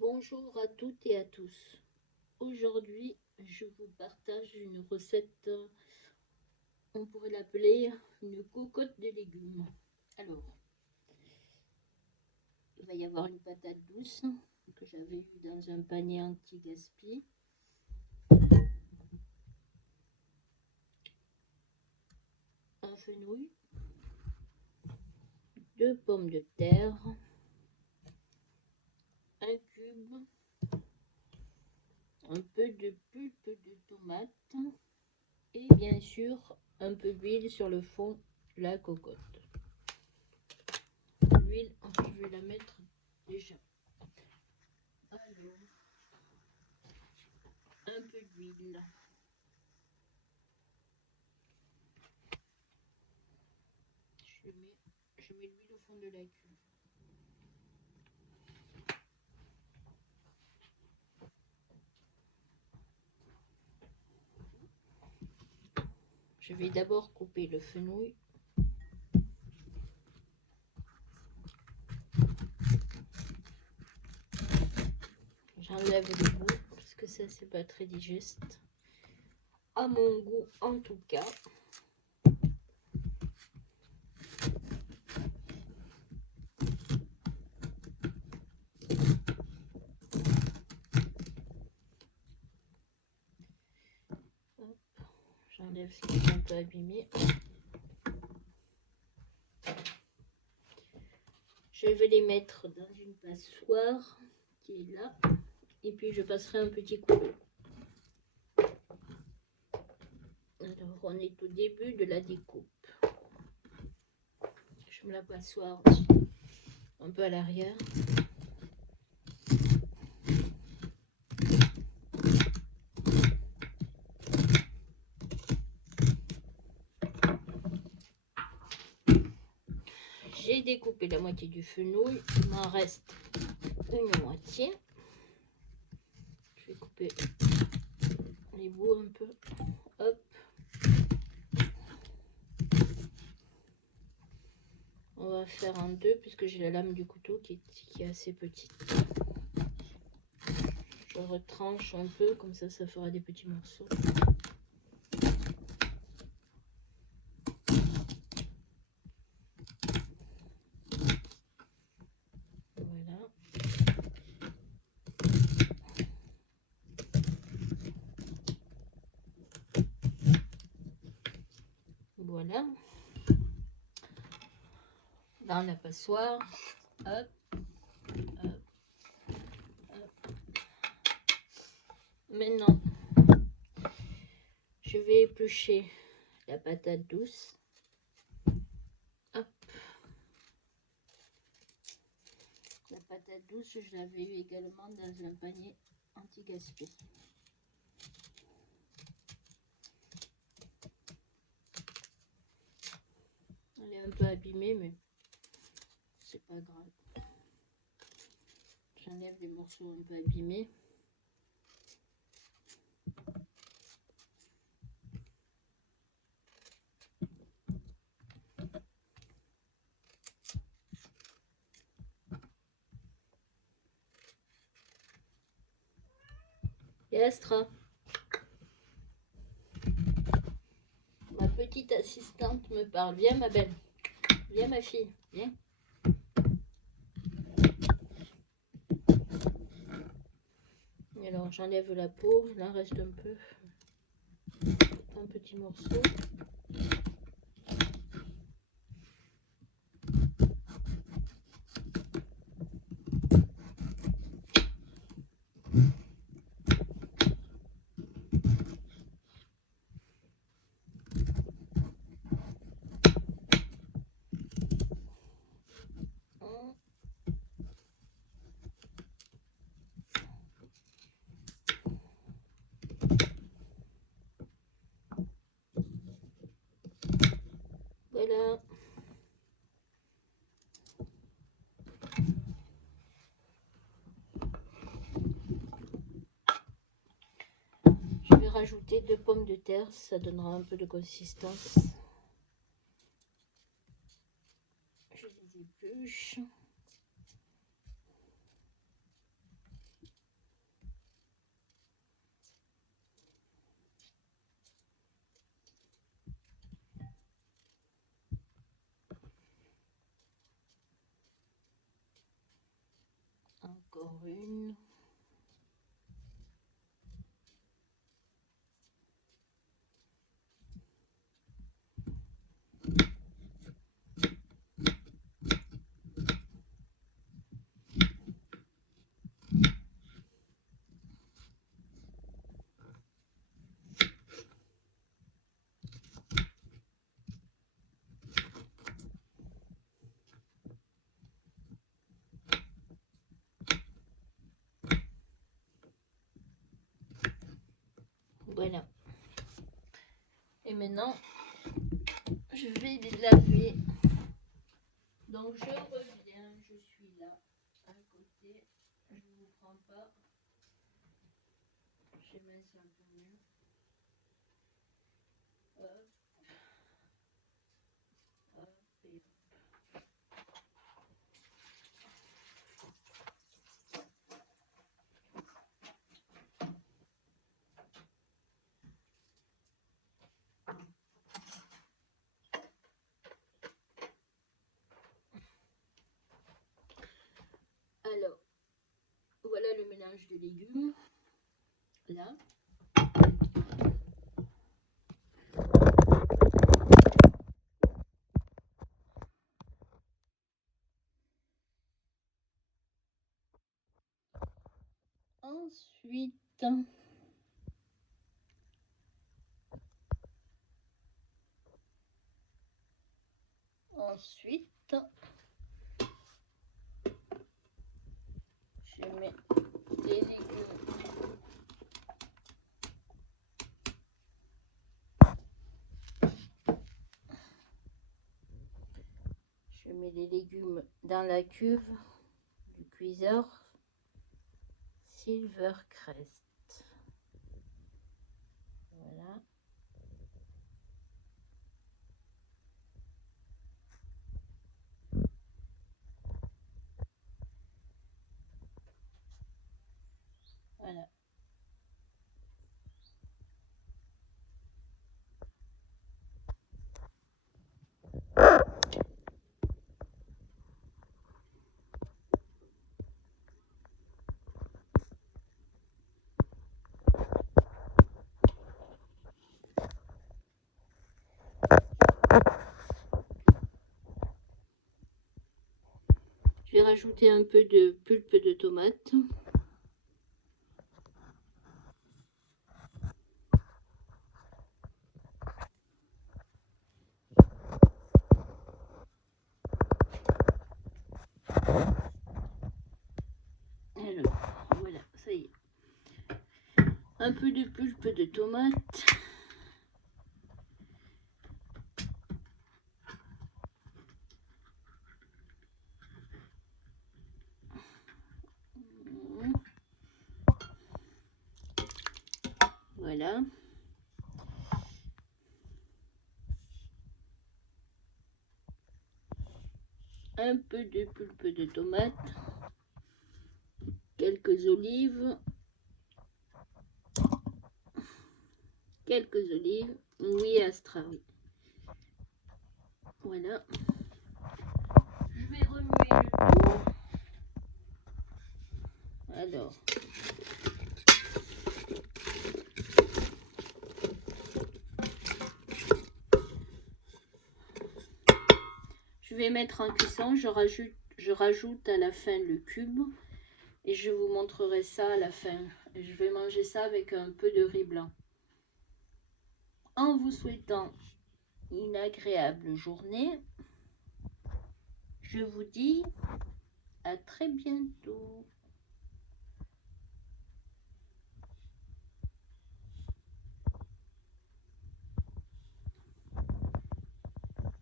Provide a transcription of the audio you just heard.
Bonjour à toutes et à tous. Aujourd'hui, je vous partage une recette, on pourrait l'appeler une cocotte de légumes. Alors, il va y avoir une patate douce que j'avais eue dans un panier anti-gaspi. Un fenouil, 2 pommes de terre, un cube, un peu de pulpe de tomate et bien sûr un peu d'huile sur le fond de la cocotte. L'huile, je vais la mettre déjà. Alors, un peu d'huile. Je mets l'huile au fond de la cuve. Je vais d'abord couper le fenouil. J'enlève le bout parce que ça c'est pas très digeste. À mon goût en tout cas. J'enlève ce qui est un peu abîmé. Je vais les mettre dans une passoire qui est là. Et puis je passerai un petit coup d'eau. Alors on est au début de la découpe. Je mets la passoire un peu à l'arrière. J'ai découpé la moitié du fenouil. Il m'en reste une moitié. Je vais couper les bouts un peu. Hop. On va faire en deux puisque j'ai la lame du couteau qui est assez petite. Je retranche un peu, comme ça fera des petits morceaux. Voilà. Voilà. Dans la passoire. Hop. Hop. Hop. Maintenant, je vais éplucher la patate douce. Hop. La patate douce, je l'avais eu également dans un panier anti-gaspi. Elle est un peu abîmée, mais c'est pas grave. J'enlève les morceaux un peu abîmés. Et Astra, ma petite assistante me parle. Viens ma belle, viens ma fille, viens. Et alors j'enlève la peau, il en reste un peu, un petit morceau. Voilà. Je vais rajouter 2 pommes de terre, ça donnera un peu de consistance. Je les épluche. Encore une. Voilà. Et maintenant, je vais les laver. Donc je reviens, je suis là, à côté. Je ne vous prends pas. Je mets ça un peu mieux. Hop. Hop et hop. Alors, voilà le mélange de légumes. Là. Ensuite, je mets les légumes. Je mets les légumes dans la cuve du cuiseur Silvercrest. Voilà. Voilà. Je vais rajouter un peu de pulpe de tomate. Alors, voilà, ça y est. Un peu de pulpe de tomate. Voilà. Un peu de pulpe de tomate. Quelques olives. Quelques olives. Oui, Astra, oui. Voilà. Je vais remuer le tout. Alors. Je vais mettre en cuisson. Je rajoute à la fin le cube. Et je vous montrerai ça à la fin. Je vais manger ça avec un peu de riz blanc. En vous souhaitant une agréable journée, je vous dis à très bientôt.